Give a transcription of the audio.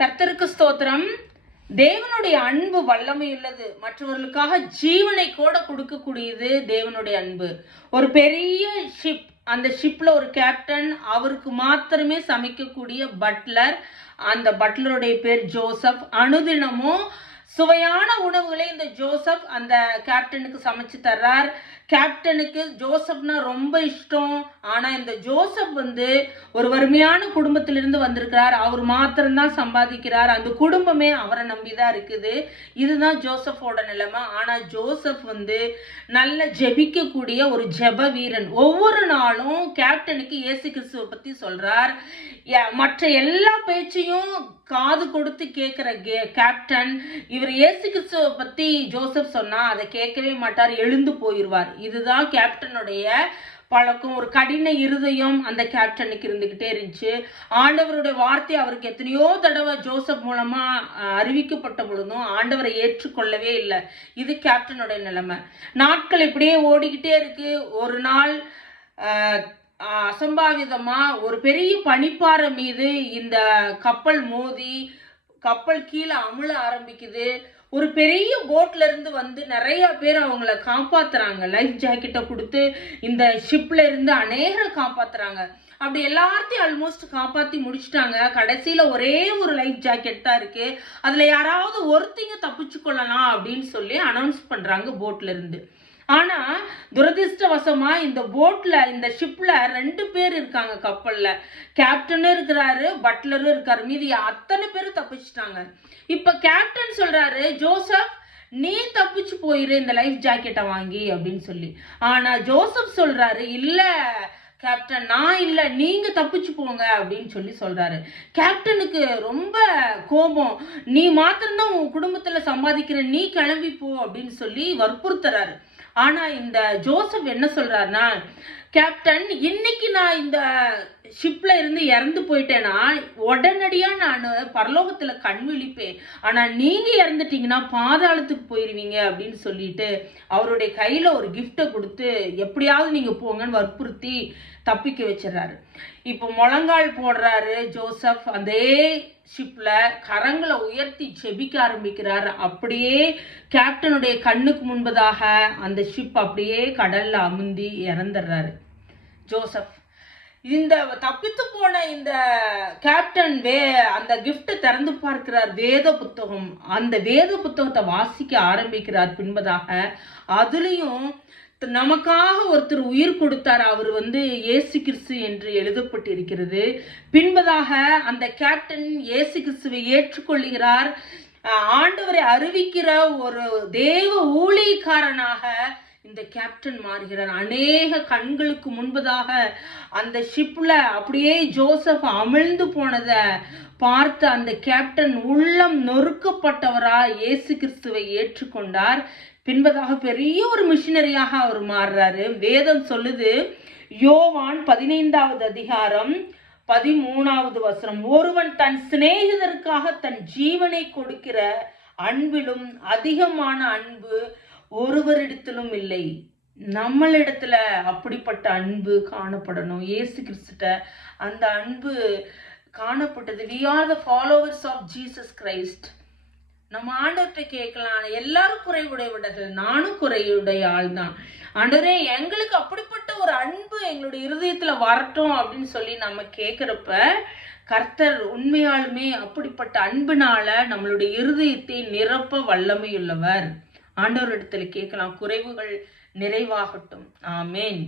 கர்த்தருக்கு ஸ்தோத்திரம். தேவனுடைய அன்பு வல்லமை உள்ளது. மற்றவர்களுக்காக ஜீவனை கூட கொடுக்கக்கூடியது தேவனுடைய அன்பு. ஒரு பெரிய ஷிப், அந்த ஷிப்ல ஒரு கேப்டன், அவருக்கு மாத்திரமே சமைக்கக்கூடிய பட்லர். அந்த பட்லருடைய பேர் ஜோசப். அனுதினமும் சுவையான உணவுகளை இந்த ஜோசப் அந்த கேப்டனுக்கு சமைச்சு தர்றார். கேப்டனுக்கு ஜோசப்னா ரொம்ப இஷ்டம். ஆனா இந்த ஜோசப் ஒரு வறுமையான குடும்பத்திலிருந்து வந்திருக்கிறார். அவர் மாத்திரம்தான் சம்பாதிக்கிறார். அந்த குடும்பமே அவரை நம்பிதான் இருக்குது. இதுதான் ஜோசப்போட நிலைமை. ஆனா ஜோசப் நல்ல ஜெபிக்கக்கூடிய ஒரு ஜெப வீரன். ஒவ்வொரு நாளும் கேப்டனுக்கு இயேசு கிறிஸ்துவை பத்தி சொல்றார். மற்ற எல்லா பேச்சையும் காது கொடுத்து கேட்கிற கேப்டன் இவர் இயேசு கிறிஸ்துவை பத்தி ஜோசப் சொன்னா அதை கேட்கவே மாட்டார், எழுந்து போயிடுவார். இதுதான் கேப்டனுடைய பழக்கம். ஒரு கடின இருதயம் அந்த கேப்டனுக்கு இருந்துகிட்டே இருந்துச்சு. ஆண்டவருடைய வார்த்தை அவருக்கு எத்தனையோ தடவை ஜோசப் மூலமா அறிவிக்கப்பட்ட பொழுதும் ஆண்டவரை ஏற்றுக்கொள்ளவே இல்லை. இது கேப்டனுடைய நிலைமை. நாட்கள் இப்படியே ஓடிக்கிட்டே இருக்கு. ஒரு நாள் அசம்பாவிதமா ஒரு பெரிய பனிப்பாறை மீது இந்த கப்பல் மோதி கப்பல் கீழே அமுழ ஆரம்பிக்குது. ஒரு பெரிய போட்ல இருந்து நிறைய பேர் அவங்கள காப்பாத்துறாங்க. லைஃப் ஜாக்கெட்டை கொடுத்து இந்த ஷிப்ல இருந்து அநேகரை காப்பாத்துறாங்க. அப்படி எல்லாத்தையும் ஆல்மோஸ்ட் காப்பாத்தி முடிச்சுட்டாங்க. கடைசியில ஒரே ஒரு லைஃப் ஜாக்கெட் தான் இருக்கு. அதுல யாராவது ஒருத்தங்க தப்பிச்சு கொள்ளலாம் அப்படின்னு சொல்லி அனௌன்ஸ் பண்றாங்க போட்ல இருந்து. ஆனா துரதிருஷ்டவசமா இந்த போட்ல, இந்த ஷிப்ல 2 பேர் இருக்காங்க கப்பல்ல. கேப்டனும் இருக்கிறாரு, பட்லரும் இருக்காரு. மீதி அத்தனை பேரும் தப்பிச்சுட்டாங்க. இப்ப கேப்டன் சொல்றாரு, ஜோசப் நீ தப்பிச்சு போயிரு இந்த லைஃப் ஜாக்கெட்டை வாங்கி அப்படின்னு சொல்லி. ஆனா ஜோசப் சொல்றாரு, இல்ல கேப்டன், நான் இல்லை, நீங்க தப்பிச்சு போங்க அப்படின்னு சொல்றாரு. கேப்டனுக்கு ரொம்ப கோபம். நீ மாத்திரம்தான் உன் குடும்பத்துல சம்பாதிக்கிற, நீ கிளம்பி போ அப்படின்னு சொல்லி வற்புறுத்துறாரு. ஆனா இந்த ஜோசப் என்ன சொல்றாருன்னா, கேப்டன், இன்னைக்கு நான் இந்த ஷிப்ல இருந்து இறந்து போயிட்டேன்னா உடனடியா நான் பரலோகத்துல கண் விழிப்பேன். ஆனா நீங்க இறந்துட்டீங்கன்னா பாதாளத்துக்கு போயிருவீங்க அப்படின்னு சொல்லிட்டு அவருடைய கையில ஒரு கிஃப்டை கொடுத்து எப்படியாவது நீங்க போங்கன்னு வற்புறுத்தி தப்பிக்க வச்சிடறாரு. இப்போ முழங்கால் போடுறாரு ஜோசப். அதே ஷிப்ல கரங்களை உயர்த்தி ஜெபிக்க ஆரம்பிக்கிறார். அப்படியே கேப்டனுடைய கண்ணுக்கு முன்பதாக அந்த ஷிப் அப்படியே கடல்ல அமுந்தி இறந்துடுறாரு ஜோசப். இந்த தப்பித்து போன இந்த கேப்டன் அந்த கிஃப்ட் திறந்து பார்க்கிறார், வேத புத்தகம். அந்த வேத புத்தகத்தை வாசிக்க ஆரம்பிக்கிறார். பின்பதாக அதுலயும் நமக்காக ஒருத்தர் உயிர் கொடுத்தார், அவர் இயேசு கிறிஸ்து என்று எழுதப்பட்டிருக்கிறது. பின்பதாக அந்த கேப்டன் இயேசு கிறிஸ்துவை ஏற்றுக்கொள்கிறார். ஆண்டவரை அறிவிக்கிற ஒரு தேவ ஊழியக்காரனாக இந்த கேப்டன் மாறுகிறார். அநேக கண்களுக்கு முன்பதாக அந்த ஷிப்ல அப்படியே ஜோசப் அமிழ்ந்து போனதை பார்த்து அந்த கேப்டன் உள்ளம் நொறுக்கப்பட்டவரா இயேசு கிறிஸ்துவை ஏற்றுக்கொண்டார். பின்பதாக பெரிய ஒரு மிஷினரியாக அவர் மாறுறாரு. வேதம் சொல்லுது, யோவான் 15வது அதிகாரம் 13வது வசனம், ஒருவன் தன் சிநேகிதருக்காக தன் ஜீவனை கொடுக்கிற அன்பிலும் அதிகமான அன்பு ஒருவரிடத்திலும் இல்லை. நம்மளிடத்துல அப்படிப்பட்ட அன்பு காணப்படணும். இயேசு கிறிஸ்துட்ட அந்த அன்பு காணப்பட்டது. we are the followers of Jesus Christ. நம்ம ஆண்டவர்கிட்ட கேட்கலாம், எல்லாரும் குறைவுடையவர்கள், நானும் குறைவுடைய ஆள் தான். ஆண்டவரே, எங்களுக்கு அப்படிப்பட்ட ஒரு அன்பு எங்களுடைய இருதயத்துல வரட்டும் அப்படின்னு சொல்லி நம்ம கேட்கிறப்ப கர்த்தர் உண்மையாலுமே அப்படிப்பட்ட அன்பினால நம்மளுடைய இருதயத்தை நிரப்ப வல்லமையுள்ளவர். ஆண்டவரிடத்துல கேட்கலாம், குறைவுகள் நிறைவாகட்டும். ஆமேன்.